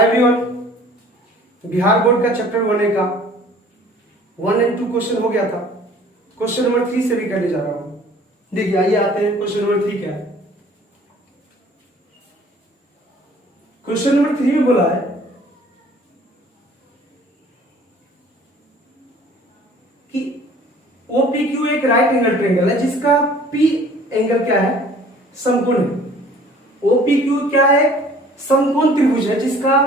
Hi everyone, Bihar board का chapter 1A का 1 and 2 question हो गया था। क्वेश्चन नंबर 3 से भी करने जा रहा हूं। देखिए आइए आते हैं क्वेश्चन नंबर 3 क्या है। क्वेश्चन नंबर 3 में बोला है कि OPQ एक राइट एंगल ट्रायंगल है जिसका P एंगल क्या है, समकोण है। OPQ क्या है, समकोण त्रिभुज है जिसका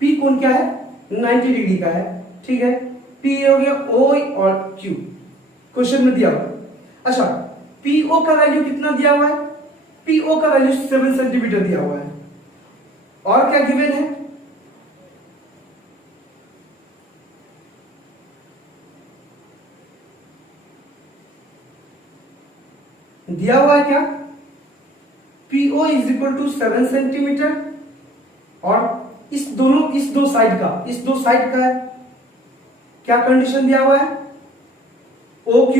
P कोण क्या है, 90 डिग्री का है। ठीक है, P हो गया O और Q क्वेश्चन में दिया हुआ है। अच्छा, PO का वैल्यू कितना दिया हुआ है, PO का वैल्यू 7 सेंटीमीटर दिया हुआ है। और क्या गिवन है, दिया हुआ है क्या, PO is equal to 7 centimetre और इस दो साइड का है क्या कंडीशन दिया हुआ है, OQ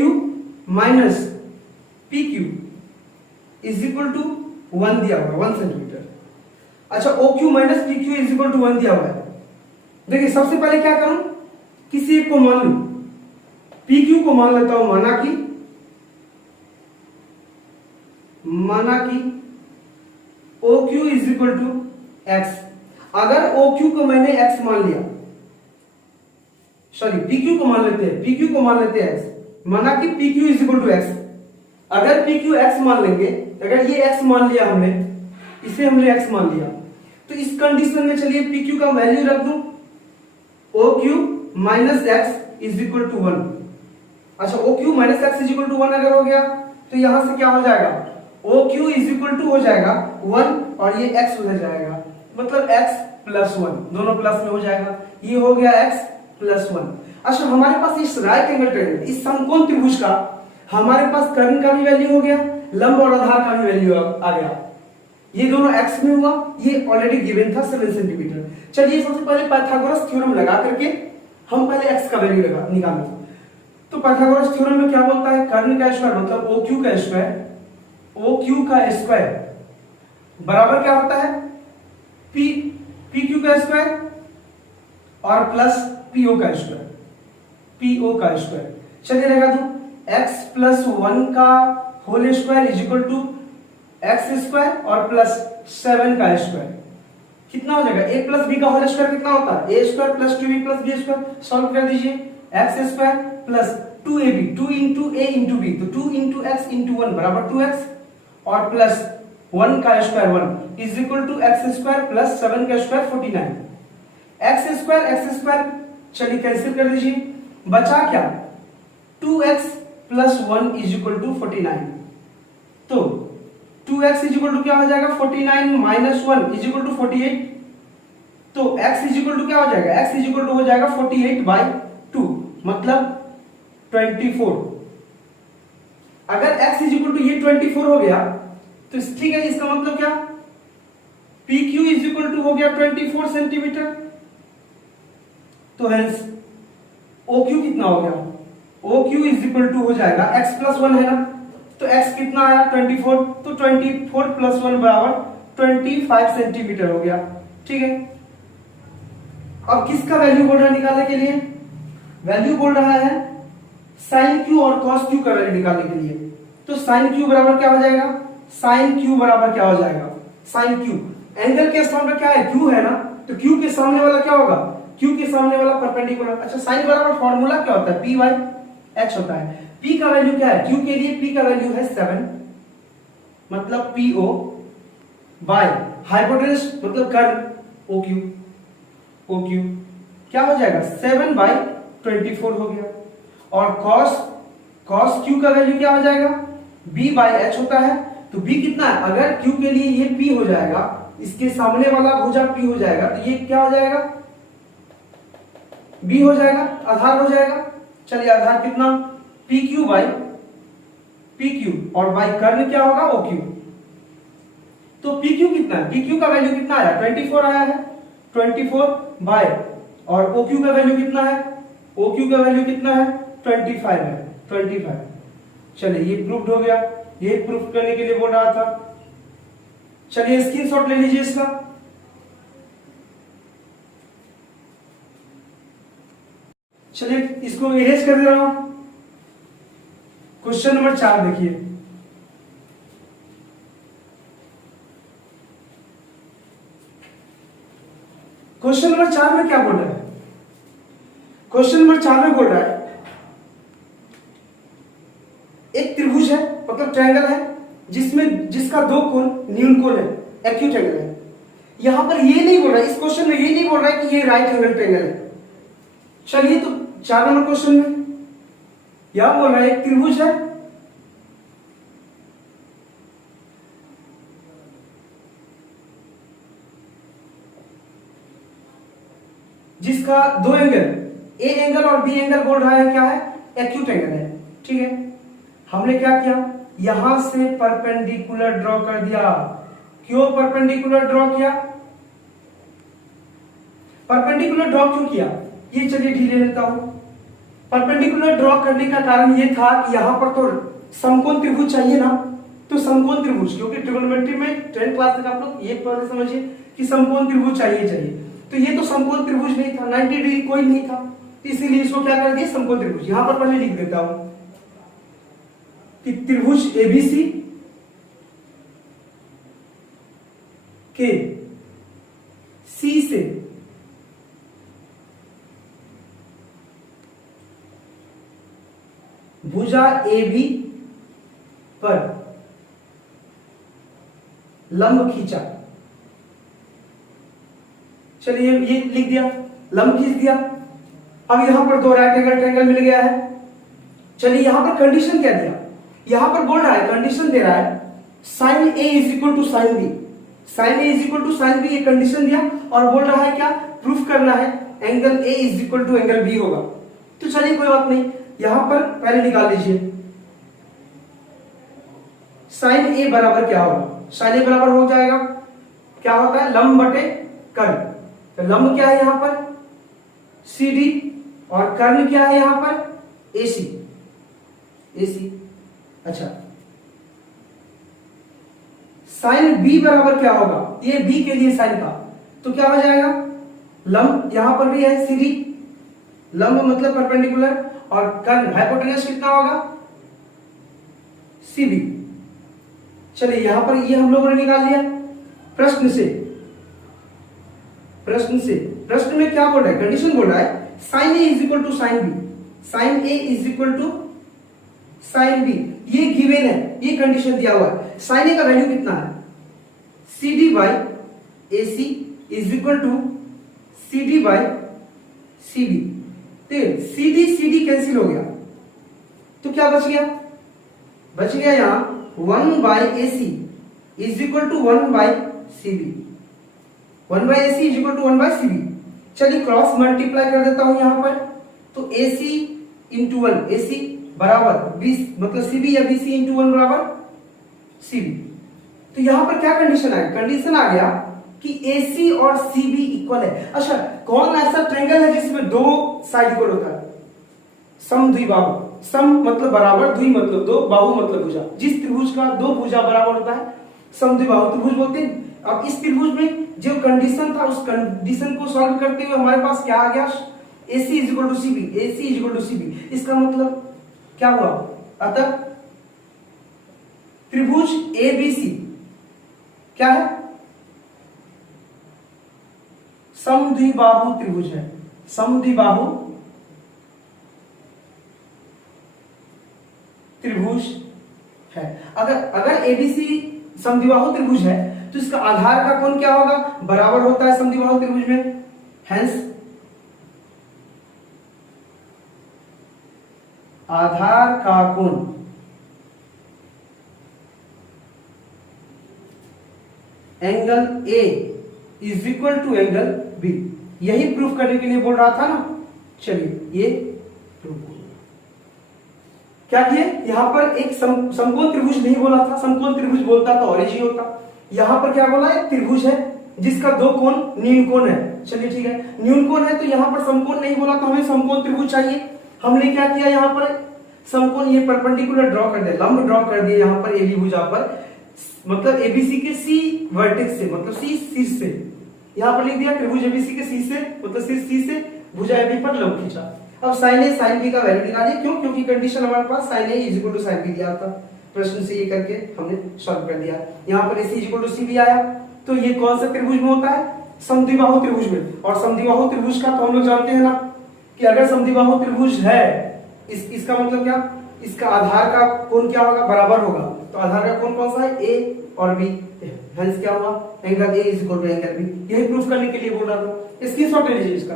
minus PQ is equal to 1 दिया हुआ है, 1 सेंटीमीटर। अच्छा, OQ minus PQ is equal to 1 दिया हुआ है। देखिए सबसे पहले क्या करूं, किसी एक को मान लूं, PQ को मान लेता हूं, माना कि OQ is equal to x। अगर OQ को मैंने x मान लिया, सॉरी PQ को मान लेते हैं x, माना कि PQ is equal to x। अगर PQ x मान लेंगे, अगर ये x मान लिया हमने, इसे हमने x मान लिया, तो इस कंडीशन में चलिए PQ का वैल्यू रख दूं, OQ minus x is equal to 1। अच्छा, OQ minus x is equal to 1 अगर हो गया तो यहां से क्या हो जाएगा, OQ इज इक्वल टू हो जाएगा 1 और ये x उधर जाएगा, मतलब x प्लस 1, दोनों प्लस में हो जाएगा, ये हो गया x प्लस 1। अच्छा, हमारे पास इस राइट एंगल ट्रायंगल, इस समकोण त्रिभुज का हमारे पास कर्ण का भी वैल्यू हो गया, लंब और आधार का भी वैल्यू आ गया। ये दोनों x में हुआ, ये ऑलरेडी गिवन था 7 सेंटीमीटर। चलिए सबसे पहले पाइथागोरस थ्योरम लगा करके हम पहले x का वैल्यू निकालेंगे। तो पाइथागोरस थ्योरम में क्या बोलता है, कर्ण का स्क्वायर मतलब OQ का स्क्वायर बराबर क्या होता है, PQ का स्क्वायर और प्लस PO का स्क्वायर। चलिए लगा दूं, x प्लस 1 का whole square is equal to x square और प्लस 7 का स्क्वायर। कितना हो जाएगा, a प्लस b का होल स्क्वायर कितना होता है, a square plus 2b plus b square. Solve कर दीजिए, x square plus 2ab, 2 into a into b, तो 2 इंटू x इंटू 1 बराबर 2x और प्लस 1 का square 1 is equal to x square plus 7 का स्क्वायर 49। x स्क्वायर चलिए cancel कर दीजिए, बचा क्या, 2x plus 1 is equal to 49। तो 2x इज इक्वल टू क्या हो जाएगा, 49 माइनस 1 इज इक्वल टू 48। तो x इज इक्वल टू क्या हो जाएगा, x इज इक्वल टू हो जाएगा 48 बाई 2 मतलब 24। अगर x इज इक्वल टू ये 24 हो गया तो ठीक है, इसका मतलब क्या, PQ इज इक्वल टू हो गया 24 सेंटीमीटर। तो हेंस OQ कितना हो गया, OQ इज इक्वल टू हो जाएगा x प्लस 1 है ना, तो x कितना आया 24, तो 24 प्लस 1 बराबर 25 सेंटीमीटर हो गया। ठीक है, अब किसका वैल्यू बोल रहा है निकालने के लिए, वैल्यू बोल रहा है साइन Q और कॉस Q का वैल्यू निकालने के लिए। तो साइन Q बराबर क्या हो जाएगा, साइन Q बराबर क्या हो जाएगा, साइन Q एंगल के सामने क्या है, Q है ना, तो Q के सामने वाला क्या होगा, Q के सामने वाला परपेंडिकुलर। अच्छा, साइन बराबर फॉर्मूला क्या होता है, P बाई H होता है। P का वैल्यू क्या है, Q के लिए P का वैल्यू है 7 मतलब PO बाय हाइपोटेनस मतलब कर्ण OQ क्या हो जाएगा 7 बाई 24 हो गया। और cos Q का वैल्यू क्या हो जाएगा, B बाई H होता है। तो B कितना है, अगर Q के लिए ये P हो जाएगा, इसके सामने वाला भुजा P हो जाएगा, तो ये क्या हो जाएगा, B हो जाएगा, आधार हो जाएगा। चलिए आधार कितना, PQ बाई PQ और बाई कर्ण क्या होगा OQ। तो PQ कितना है, PQ का वैल्यू कितना आया 24 आया है, 24 बाय और OQ का वैल्यू कितना है, OQ का वैल्यू कितना है 25 है, 25। चलिए ये प्रूफ हो गया, ये प्रूफ करने के लिए बोल रहा था। चलिए स्क्रीनशॉट ले लीजिए इसका। चलिए इसको इरेज कर दे रहा हूं। क्वेश्चन नंबर 4 देखिए, क्वेश्चन नंबर 4 में क्या बोल रहा है? क्वेश्चन नंबर 4 में बोल रहा है एक त्रिभुज है, मतलब ट्रायंगल है, जिसका दो कोण न्यून कोण है, एक्यूट एंगल है। यहां पर ये नहीं बोल रहा है, इस क्वेश्चन में ये नहीं बोल रहा है कि ये राइट एंगल ट्रायंगल है। चलिए तो 4 नंबर क्वेश्चन में यहां बोल रहा है एक त्रिभुज है, जिसका दो एंगल ए एंगल और बी एंगल बोल रहा है क्या है, एक्यूट एंगल है। ठीक है, हमने क्या किया, यहां से परपेंडिकुलर ड्रॉ कर दिया। क्यों परपेंडिकुलर ड्रॉ किया? परपेंडिकुलर ड्रॉ क्यों किया, ये चलिए ढीले लेता हूं। परपेंडिकुलर ड्रॉ करने का कारण ये था कि यहां पर तो समकोण त्रिभुज चाहिए ना, तो समकोण त्रिभुज, क्योंकि ट्रिगोनोमेट्री में 10th क्लास तक आप लोग ये पहले समझिए कि समकोण त्रिभुज चाहिए, तो ये तो समकोण त्रिभुज नहीं था, 90 डिग्री कोई नहीं था, तो इसीलिए इसको क्या कर दिया, समकोण त्रिभुज। यहां पर पहले लिख देता हूं कि त्रिभुज एबीसी के सी से भुजा AB पर लंब खींचा। चलिए ये लिख दिया, लंब खींच दिया। अब यहां पर दो राइट एंगल ट्रायंगल मिल गया है। चलिए यहां पर कंडीशन क्या दिया, यहां पर बोल रहा है, कंडीशन दे रहा है sine A is equal to sine B, sine A is equal to sine B, ये कंडीशन दिया और बोल रहा है क्या, प्रूफ करना है angle A is equal to angle B होगा। तो चलिए कोई बात नहीं, यहां पर पहले निकाल लीजिए साइन A बराबर क्या होगा, साइन A बराबर हो जाएगा, क्या होता है, लंब बटे कर्ण। तो लंब क्या है यहां पर CD और कर्ण क्या है यहां पर AC, AC। अच्छा, साइन B बराबर क्या होगा, ये B के लिए साइन का, तो क्या हो जाएगा, लंब यहां पर भी है CD, लंब मतलब परपेंडिकुलर, और कर्ण हाइपोटेनस कितना होगा CB। चलिए यहां पर ये हम लोगों ने निकाल लिया। प्रश्न में क्या बोल रहा है, कंडीशन बोल रहा है sine A is equal to sine B, sine A is equal to sine B, ये गिवन है, ये कंडीशन दिया हुआ है। साइन A का वैल्यू कितना है, CD by AC is equal to CD by CB। CD cancel हो गया, तो क्या बच गया, यहां 1 by AC is equal to 1 by CB, 1 by AC is equal to 1 by CB। चलिए क्रॉस मल्टीप्लाई कर देता हूं यहां पर, तो AC इंटू 1, AC बराबर 20, मतलब CB या BC इंटू 1 बराबर CB। तो यहां पर क्या कंडीशन है, कंडीशन आ गया कि AC और CB इक्वल है। अच्छा, कौन ऐसा ट्रायंगल है जिसमें दो साइड इक्वल होता है, समद्विबाहु, सम मतलब बराबर, द्वि मतलब दो, बाहु मतलब भुजा। जिस त्रिभुज का दो भुजा बराबर होता है समद्विबाहु त्रिभुज बोलते हैं। अब इस त्रिभुज में जो कंडीशन था, उस कंडीशन को सॉल्व करते हुए हमारे पास क्या आ गया, AC is equal to CB, AC is equal to CB। इसका मतलब क्या हुआ, अतः त्रिभुज ABC क्या है, समद्विबाहु त्रिभुज है, समद्विबाहु त्रिभुज है। अगर ABC समद्विबाहु त्रिभुज है तो इसका आधार का कोण क्या होगा, बराबर होता है समद्विबाहु त्रिभुज में, हेंस आधार का कोण angle A is equal to angle B। यही प्रूफ करने के लिए बोल रहा था ना। चलिए ये प्रूफ क्या किए, यहां पर एक समकोण त्रिभुज नहीं बोला था, समकोण त्रिभुज बोलता तो और इजी होता। यहां पर क्या बोला, एक त्रिभुज है जिसका दो कोण न्यून कोण है। चलिए ठीक है, न्यून कोण है तो यहां पर समकोण नहीं बोला, तो हमें समकोण त्रिभुज चाहिए। हमने क्या किया, यहां पर समकोण ये परपेंडिकुलर ड्रॉ कर दिया, लंब ड्रॉ कर दिया यहां पर AB भुजा पर, मतलब ABC के C वर्टेक्स से, मतलब C शीर्ष से, यहां पर लिख दिया त्रिभुज ABC के C से, मतलब शीर्ष C से भुजा AB पर लंब खींचा। अब साइन ए साइन बी का वैल्यू निकालिए, क्यों? क्योंकि कंडीशन हमारे पास sine A is equal to sine B दिया था, प्रश्न से ये करके हमने सॉल्व कर दिया। यहाँ पर A is equal to C B आया, तो ये कौन सा त्रिभुज में होता है? समद्विबाहु त्रिभुज में। और समद्विबाहु त्रिभुज का तो हम लोग जानते हैं ना कि अगर समद्विबाहु त्रिभुज है, इसका मतलब क्या? इसका आधार का कोण क्या होगा? बराबर होगा। तो आधार का कोण कौन सा है? ए और बी। हेंस क्या हुआ? Angle A is equal to angle B. यही प्रूफ करने के लिए बोल रहा था। स्क्रीनशॉट ले लीजिए इसका।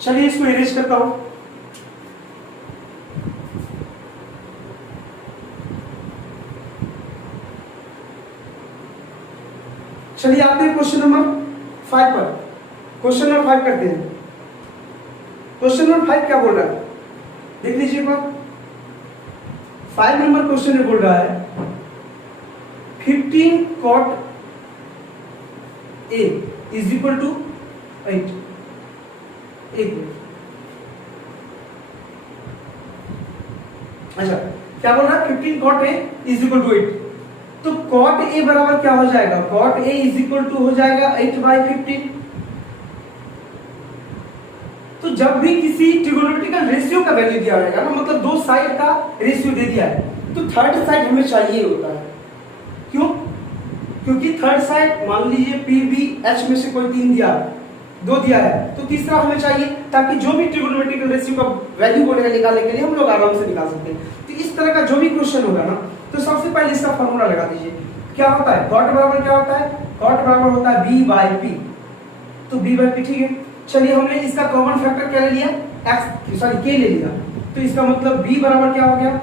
चलिए इसको इरेज करता हूं। चलिए आते हैं क्वेश्चन नंबर 5 पर। क्वेश्चन नंबर 5 करते हैं। क्वेश्चन नंबर 5 क्या बोल रहा है? देख लीजिए पर 5 नंबर क्वेश्चन में बोल रहा है 15 cot A is equal to 8। एक मिनट, अच्छा क्या बोल रहा है? 15 cot A is equal to 8। तो cot A बराबर क्या हो जाएगा? cot A is equal to हो जाएगा 8/15। तो जब भी किसी ट्रिगोनोमेट्रिकल रेशियो का वैल्यू दिया रहेगा ना, मतलब दो साइड का रेशियो दे दिया है, तो थर्ड साइड हमें चाहिए होता है। क्यों? क्योंकि थर्ड साइड मान लीजिए पी बी एच में से कोई 3 दिया, 2 दिया है, तो तीसरा हमें चाहिए, ताकि जो भी ट्रिगोनोमेट्रिकल रेशियो का वैल्यू बोलेगा निकालने के लिए हम लोग आराम से निकाल सकते हैं। तो इस तरह का जो भी क्वेश्चन होगा ना, तो सबसे पहले इसका फॉर्मूला लगा दीजिए। क्या होता है? कॉट बराबर क्या होता है? कॉट बराबर होता है बी बाई पी। तो बी बाई पी, ठीक है। चलिए हमने इसका कॉमन फैक्टर क्या ले लिया? एक्स, सॉरी के ले लिया। तो इसका मतलब b बराबर क्या हो गया?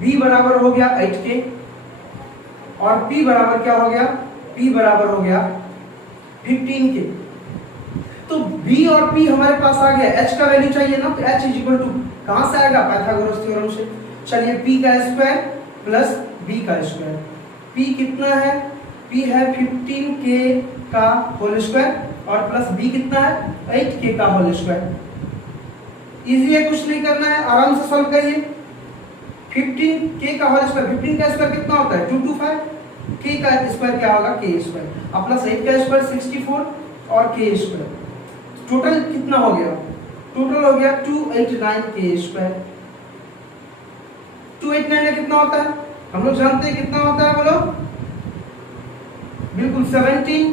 b बराबर हो गया 8k, और p बराबर क्या हो गया? p बराबर हो गया 15k। तो b और p हमारे पास आ गया। h का वैल्यू चाहिए ना, तो h इज इक्वल टू कहां से आएगा? पाइथागोरस थ्योरम से। चलिए p का स्क्वायर प्लस b का स्क्वायर। p कितना है? p है 15k का होल स्क्वायर, और प्लस b कितना है? 8k का होल स्क्वायर। इजी है, कुछ नहीं करना है, आराम से सॉल्व करिए। 15k का होल स्क्वायर, 15 का स्क्वायर कितना होता है? 225। k का स्क्वायर क्या होगा? k स्क्वायर, और प्लस 8 का स्क्वायर 64, और k स्क्वायर। टोटल कितना हो गया? टोटल हो गया 289k स्क्वायर। 289 का कितना होता है? हम लोग जानते हैं कितना होता है, बोलो। बिल्कुल 17,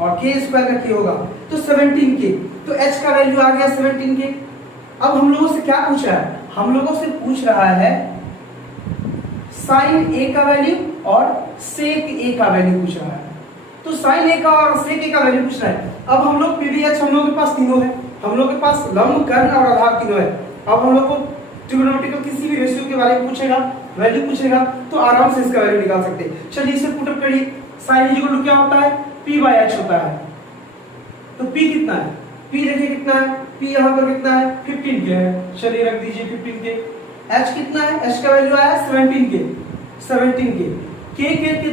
और k स्क्वायर का k होगा तो 17k। तो h का वैल्यू आ गया 17k। अब हम लोगों से क्या पूछ रहा है? हम लोगों से पूछ रहा है साइन a का वैल्यू और सेक a का वैल्यू पूछ रहा है। तो साइन a का और सेक a का वैल्यू पूछ रहा है। अब हम लोग pbh हम लोग के पास तीनों है, हम लोग के पास लंब, कर्ण और आधार तीनों है। अब हम लोग को ट्रिगोनोमेट्रिकल किसी भी रेशियो के बारे में पूछेगा, वैल्यू पूछेगा, तो आराम से इसका वैल्यू निकाल सकते हैं। चलिए इसे पुट अप करिए। साइन इक्वल टू क्या होता है? p/h होता है। तो p कितना है? p देखिए कितना है? p यहाँ पर कितना है? 15k है। चलिए रख दीजिए 15k। h कितना है? h का वैल्यू आया 17k। 17k k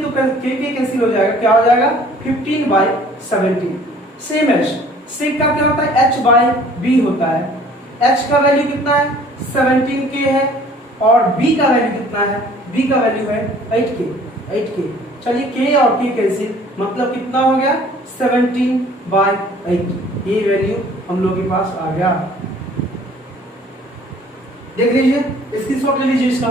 तो k कैंसिल हो जाएगा, क्या हो जाएगा? 15/17। सेम h सेक का क्या होता है? h/b होता है। h का वैल्यू कितना है? 17k है, और b का वैल्यू कितना है? b का वैल्यू है 8k। चलिए k और k कैंसिल, मतलब कितना हो गया? 17/8। ये वैल्यू हम लोग के पास आ गया। देख लीजिए, स्क्रीनशॉट ले लीजिए इसका।